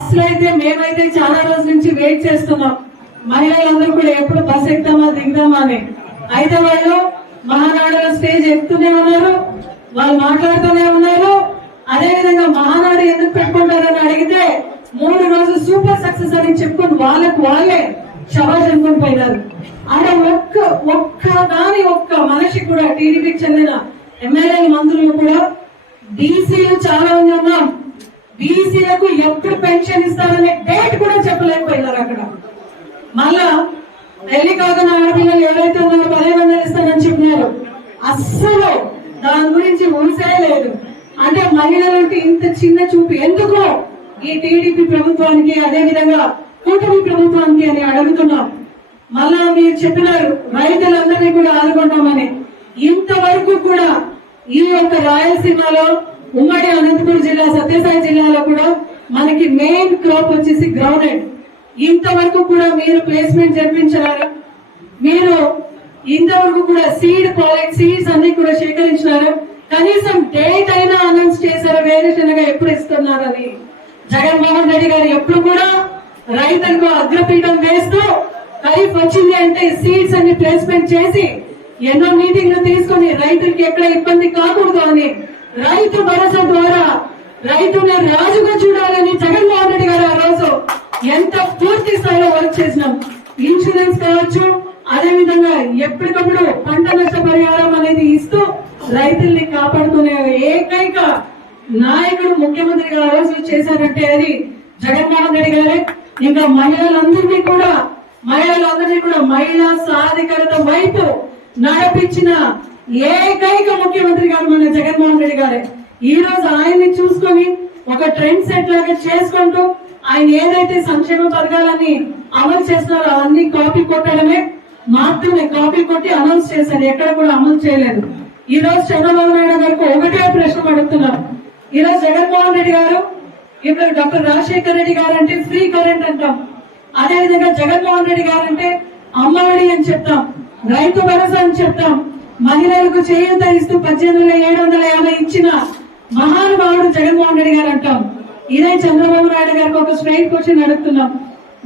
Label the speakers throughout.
Speaker 1: అసలు అయితే మేమైతే చాలా రోజుల నుంచి వెయిట్ చేస్తున్నాం. మహిళలందరూ కూడా ఎప్పుడు బస్ ఎక్కుతామా దిగుదామా అని. అయితే వాళ్ళు మహానాడులో స్టేజ్ ఎక్కుతూనే ఉన్నారు వాళ్ళు మాట్లాడుతూనే ఉన్నారు. అదే విధంగా మహానాడు ఎందుకు పెట్టుకుంటారని అడిగితే మూడు రోజులు సూపర్ సక్సెస్ అని చెప్పుకొని వాళ్ళకు వాళ్ళే శబాష్ అనుకుని పోయినారు. ఆడ ఒక్క ఒక్క దాని ఒక్క మనిషి కూడా టీడీపీకి చెందిన ఎమ్మెల్యే మంత్రులు కూడా బీసీలు చాలా మంది ఉన్నాం. బీసీలకు ఎప్పుడు పెన్షన్ ఇస్తారనే డేట్ కూడా చెప్పలేకపోయినారు అక్కడ. మళ్ళా పెళ్ళి కాకుండా ఆడపిల్లలు ఎవరైతే ఉన్నారో పదే వందలు ఇస్తారని చెప్పినారు. అస్సలు దాని గురించి ఊసే లేదు. అంటే మహిళలంటే ఇంత చిన్న చూపు. ఎందుకు ఈ టీడీపీ ప్రభుత్వానికి అదే విధంగా కూటమి ప్రభుత్వానికి అని అడుగుతున్నాం. మళ్ళా మీరు చెప్పినారు రైతులందరినీ కూడా ఆదుకుంటామని. ఇంతవరకు కూడా ఈ యొక్క రాయలసీమలో ఉమ్మడి అనంతపురం జిల్లా సత్యసాయి జిల్లాలో కూడా మనకి మెయిన్ క్రాప్ వచ్చేసి గ్రౌండెడ్. ఇంతవరకు కూడా మీరు ప్లేస్మెంట్ జరిపించారు మీరు ఇంతవరకు కూడా సీడ్ పాలెట్ సీడ్స్ అన్ని కూడా సేకరించినారు. కనీసం డేట్ అయినా అనౌన్స్ చేశారు వేరుశనగ ఎప్పుడు ఇస్తున్నారని. జగన్మోహన్ రెడ్డి గారు ఎప్పుడు కూడా రైతులకు అగ్రపీఠం వేస్తూ ఖరీఫ్ వచ్చింది అంటే సీడ్స్ అన్ని ప్లేస్మెంట్ చేసి ఎన్నో మీటింగ్లు తీసుకొని రైతులకి ఎక్కడ ఇబ్బంది కాకూడదు అని రైతు భరోసా ద్వారా రైతుని రాజుగా చూడాలని జగన్మోహన్ రెడ్డి గారు ఆ రోజు ఎంత పూర్తి స్థాయిలో వర్క్ చేసినాం. ఇన్సూరెన్స్ కావచ్చు అదే విధంగా ఎప్పటికప్పుడు పంట నష్ట పరిహారం అనేది ఇస్తూ రైతుల్ని కాపాడుకునే నాయకుడు ముఖ్యమంత్రిగా ఆలోచన చేశారంటే అది జగన్మోహన్ రెడ్డి గారే. ఇంకా మహిళలందరినీ కూడా మహిళలందరినీ కూడా మహిళా సాధికారత వైపు నడిపించిన ఏకైక ముఖ్యమంత్రి గారు మన జగన్మోహన్ రెడ్డి గారే. ఈ రోజు ఆయన్ని చూసుకొని ఒక ట్రెండ్ సెట్ లాగా చేసుకుంటూ ఆయన ఏదైతే సంక్షేమ పథకాలన్నీ అమలు చేస్తున్నారో అవన్నీ కాపీ కొట్టడమే మాత్రమే కాపీ కొట్టి అనౌన్స్ చేశారు. ఎక్కడ కూడా అమలు చేయలేదు. ఈ రోజు చంద్రబాబు నాయుడు గారికి ఒకటే ప్రశ్న అడుగుతున్నాం. ఇలా జగన్మోహన్ రెడ్డి గారు ఇప్పుడు డాక్టర్ రాజశేఖర్ రెడ్డి గారు అంటే ఫ్రీ కరెంట్ అంటాం. అదే విధంగా జగన్మోహన్ రెడ్డి గారు అంటే అమ్మఒడి అని చెప్తాం రైతు భరోసా అని చెప్తాం. మహిళలకు చేయూత ఇస్తూ పద్దెనిమిది ఏడు వందల యాభై ఇచ్చిన మహానుభావుడు జగన్మోహన్ రెడ్డి గారు అంటాం. ఇదే చంద్రబాబు నాయుడు గారికి ఒక స్ట్రైట్ క్వశ్చన్ అడుగుతున్నాం.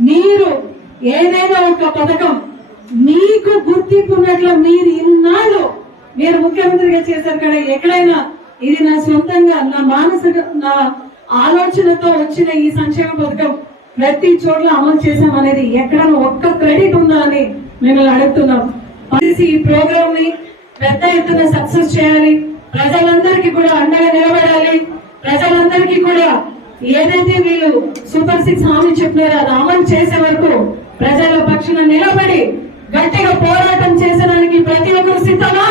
Speaker 1: మీరు ఏదైనా ఒక పథకం మీకు గుర్తింపు ఉన్నట్లు మీరు ఇన్నాళ్ళు మీరు ముఖ్యమంత్రిగా చేశారు కదా ఎక్కడైనా ఇది నా సొంతంగా నా మానసిక నా ఆలోచనతో వచ్చిన ఈ సంక్షేమ పథకం ప్రతి చోట్ల అమలు చేశామనేది అనేది ఒక్క క్రెడిట్ ఉందా అని మిమ్మల్ని అడుగుతున్నాం. ఈ ప్రోగ్రామ్ని పెద్ద ఎత్తున సక్సెస్ చేయాలి. ప్రజలందరికీ కూడా అండగా నిలబడాలి. ప్రజలందరికీ కూడా ఏదైతే వీళ్ళు సూపర్ సిక్స్ హామీ చెప్పినారో అది అమలు చేసే వరకు ప్రజల పక్షాన నిలబడి గట్టిగా పోరాటం చేసడానికి ప్రతి ఒక్కరు సిద్ధమా?